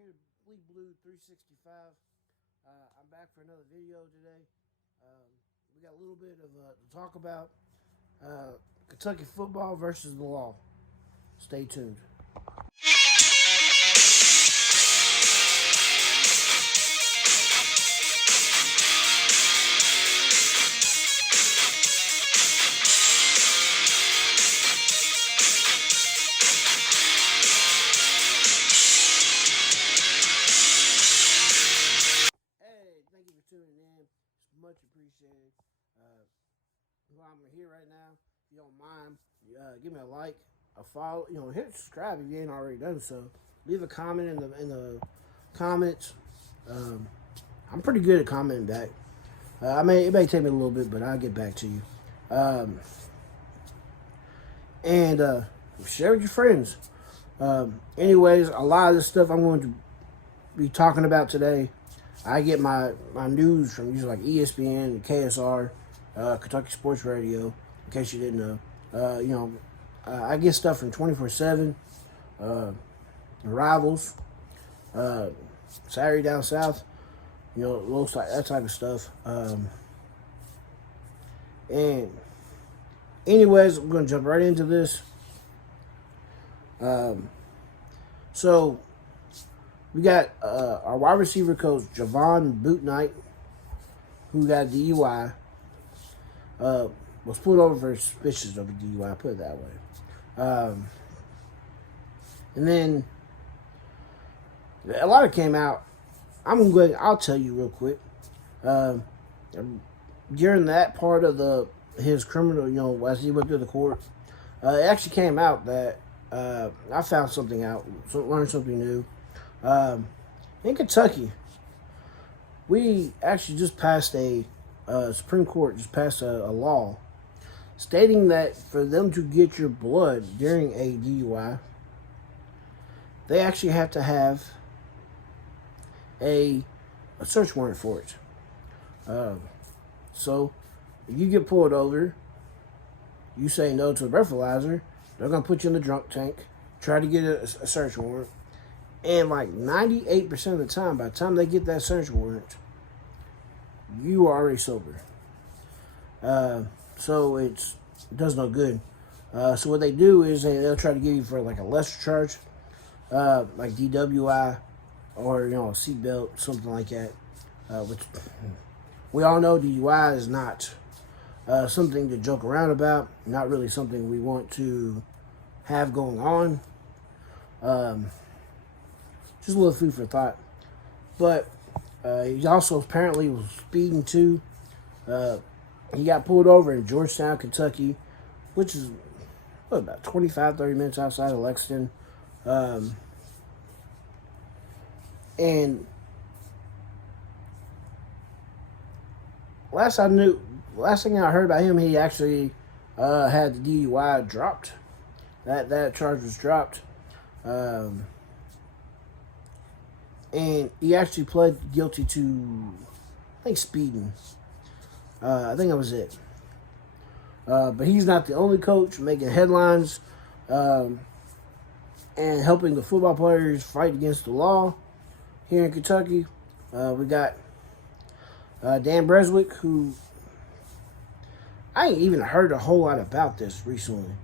here to Bleed Blue 365. I'm back for another video today. We got a little bit of to talk about Kentucky football versus the law. Stay tuned. Hey, thank you for tuning in. It's much appreciated. Well, I'm here right now. If you don't mind, give me a like, a follow. Hit subscribe if you ain't already done so. Leave a comment in the comments. I'm pretty good at commenting back. It may take me a little bit, but I'll get back to you. And share with your friends. Anyways, a lot of this stuff I'm going to be talking about today, I get my news from usually like ESPN, KSR, Kentucky Sports Radio, in case you didn't know. I get stuff from 24/7, Rivals, Saturday Down South, that type of stuff. And anyways, I'm going to jump right into this. So we got our wide receiver coach, Javon Bootnight, who got DUI. Was pulled over for suspicious of a DUI, put it that way. And then a lot of came out. I'll tell you real quick. During that part of his criminal, as he went through the court, it actually came out that I found something out, learned something new. In Kentucky, we actually just passed Supreme Court just passed a law stating that for them to get your blood during a DUI, they actually have to have a search warrant for it. So if you get pulled over, you say no to a breathalyzer, they're going to put you in the drunk tank, try to get a search warrant. And like 98% of the time, by the time they get that search warrant, you are already sober. So it does no good. So what they do is they'll try to give you for like a lesser charge, like DWI or a seatbelt, something like that. Which we all know DUI is not something to joke around about. Not really something we want to have going on. Just a little food for thought. But he also apparently was speeding too. He got pulled over in Georgetown, Kentucky, which is about 25, 30 minutes outside of Lexington. And last thing I heard about him, he actually had the DUI dropped. That charge was dropped. And he actually pled guilty to, I think, speeding. I think that was it. But he's not the only coach making headlines and helping the football players fight against the law here in Kentucky. We got Dan Breswick, who I ain't even heard a whole lot about this recently.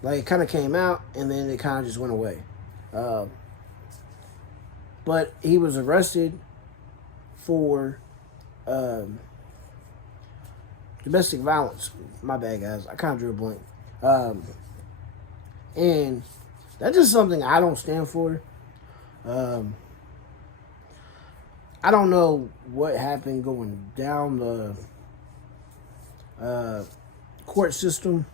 Like, it kind of came out, and then it kind of just went away. But he was arrested for domestic violence. My bad, guys. I kind of drew a blank. And that's just something I don't stand for. I don't know what happened going down the court system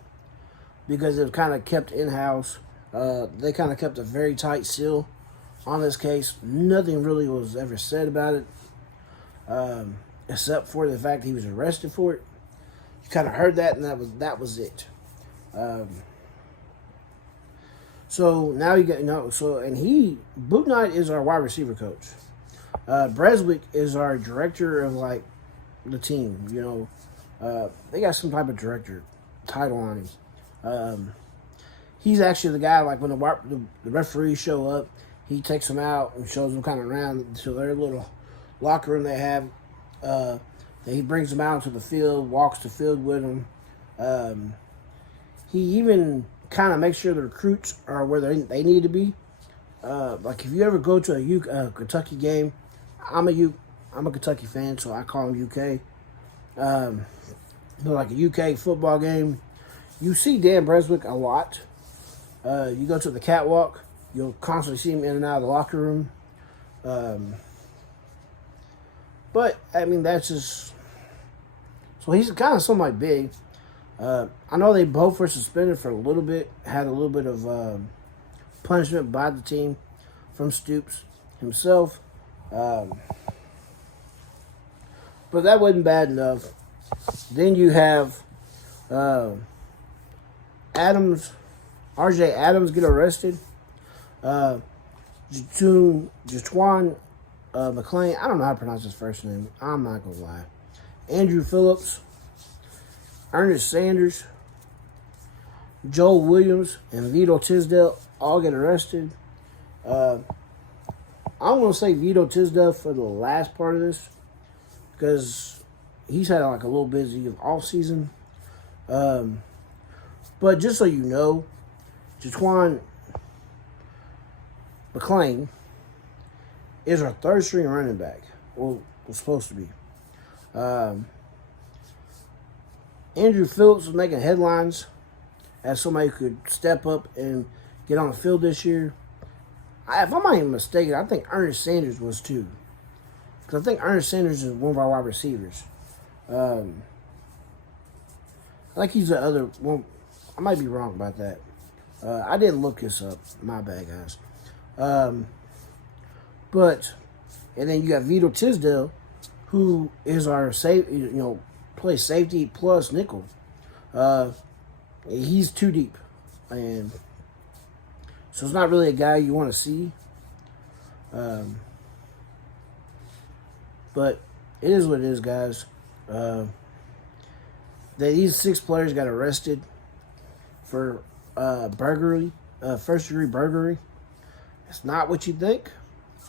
because it was kind of kept in-house. They kind of kept a very tight seal on this case. Nothing really was ever said about it, except for the fact he was arrested for it. You kind of heard that, and that was it. So now you got Bootnight is our wide receiver coach. Breswick is our director of like the team. They got some type of director title on him. He's actually the guy, like when the referees show up, he takes them out and shows them kind of around to their little locker room they have. He brings them out to the field, walks the field with them. He even kind of makes sure the recruits are where they need to be. Like if you ever go to a Kentucky game, I'm a Kentucky fan, so I call them UK. But like a UK football game, you see Dan Breswick a lot. You go to the catwalk, you'll constantly see him in and out of the locker room. But I mean, that's just so he's kind of somewhat big. I know they both were suspended for a little bit, had a little bit of punishment by the team from Stoops himself. But that wasn't bad enough. Then you have RJ Adams get arrested. Jatwan McClain, I don't know how to pronounce his first name. I'm not going to lie. Andrew Phillips, Ernest Sanders, Joel Williams, and Vito Tisdale all get arrested. I'm going to say Vito Tisdale for the last part of this because he's had like a little busy off season. But just so you know, Jatwan McClain is our third string running back. Well, was supposed to be. Andrew Phillips was making headlines as somebody who could step up and get on the field this year. If I'm not even mistaken, I think Ernest Sanders was too. Because I think Ernest Sanders is one of our wide receivers. I think he's the other one. I might be wrong about that. I didn't look this up. My bad, guys. And then you got Vito Tisdale, who is our plays safety plus nickel. He's too deep, and so it's not really a guy you want to see. But it is what it is, guys. These 6 players got arrested for burglary, first-degree burglary. It's not what you think.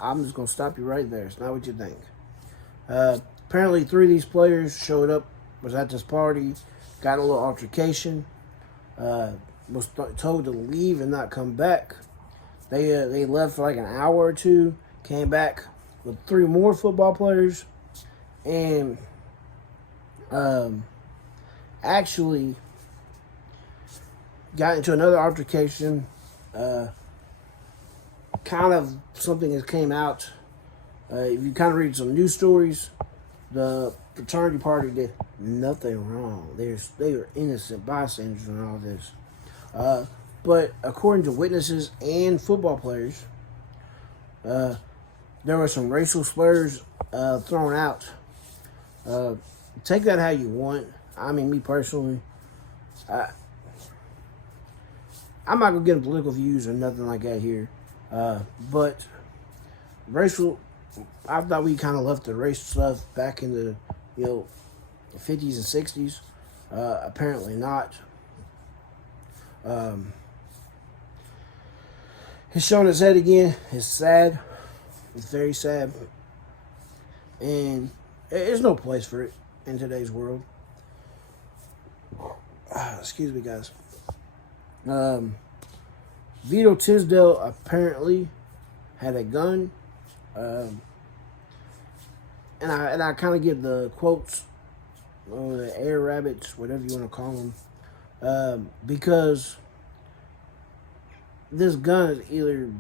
I'm just going to stop you right there. It's not what you think. Apparently, 3 of these players showed up, was at this party, got a little altercation, was told to leave and not come back. They left for like an hour or two, came back with 3 more football players, and actually got into another altercation. Kind of something that came out. If you kind of read some news stories, the fraternity party did nothing wrong. They were innocent bystanders in all this. But according to witnesses and football players, there were some racial slurs thrown out. Take that how you want. I mean, me personally, I'm not going to get into political views or nothing like that here. But racial, I thought we kind of left the racial stuff back in the 50s and 60s. Apparently not. He's showing his head again. It's sad. It's very sad. And there's no place for it in today's world. Excuse me, guys. Vito Tisdale apparently had a gun. And I kind of give the quotes, or the air rabbits, whatever you want to call them, because this gun is either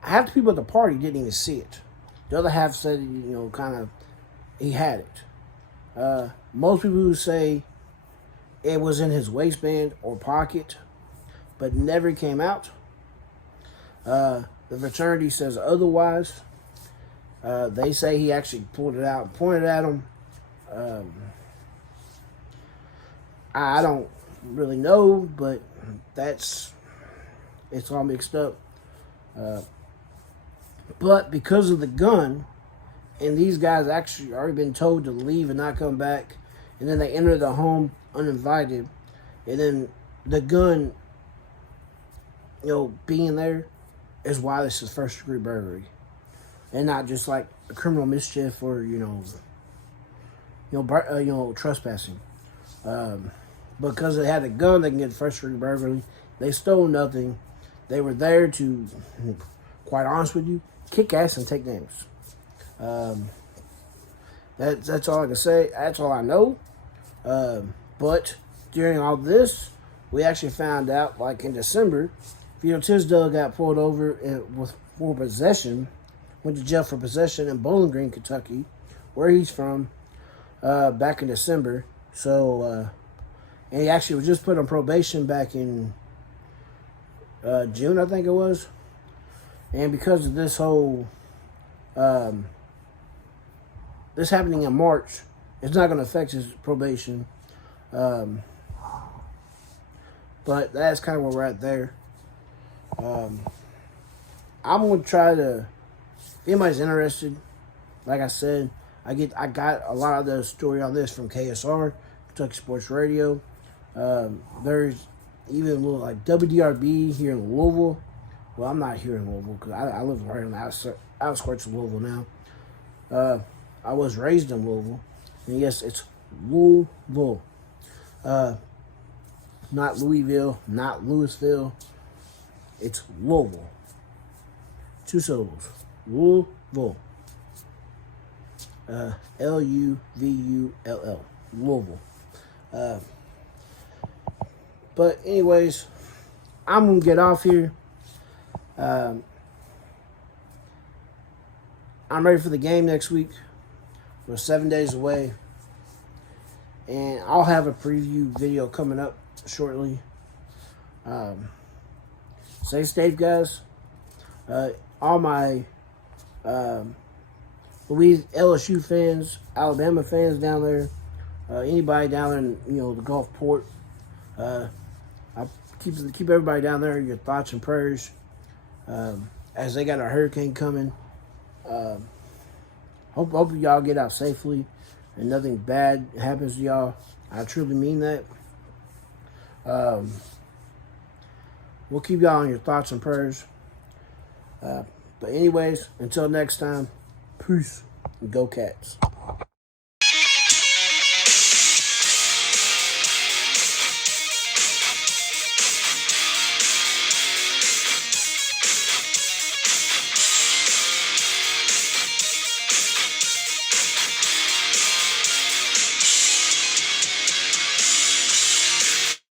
half the people at the party didn't even see it. The other half said, kind of he had it. Most people who say it was in his waistband or pocket, but never came out. The fraternity says otherwise. They say he actually pulled it out and pointed at him. I don't really know, but it's all mixed up. But because of the gun, and these guys actually already been told to leave and not come back, and then they enter the home uninvited, and then the gun, being there, is why this is first degree burglary, and not just like a criminal mischief or trespassing. Because they had a gun, they can get first degree burglary. They stole nothing. They were there to, quite honest with you, kick ass and take names. That's all I can say. That's all I know. But during all this, we actually found out, like in December, Vito Tisdale got pulled over for possession. Went to jail for possession in Bowling Green, Kentucky, where he's from, back in December. So, and he actually was just put on probation back in June, I think it was. And because of this whole, this happening in March, it's not going to affect his probation. But that's kind of where we're at there. I'm going to try to, if anybody's interested, like I said, I got a lot of the story on this from KSR, Kentucky Sports Radio. There's even a little like WDRB here in Louisville. Well, I'm not here in Louisville because I live right on the outskirts of Louisville now. I was raised in Louisville. And yes, it's Louisville. Not Louisville, not Louisville. It's Louisville. 2 syllables. Louisville. Luvull. Louisville. But anyways, I'm going to get off here. I'm ready for the game next week. We're 7 days away. And I'll have a preview video coming up shortly. Stay safe, guys. All my LSU fans, Alabama fans down there, anybody down there in the Gulfport, I keep everybody down there in your thoughts and prayers, as they got a hurricane coming. Hope y'all get out safely and nothing bad happens to y'all. I truly mean that. We'll keep y'all in your thoughts and prayers. But anyways, until next time, peace and go Cats.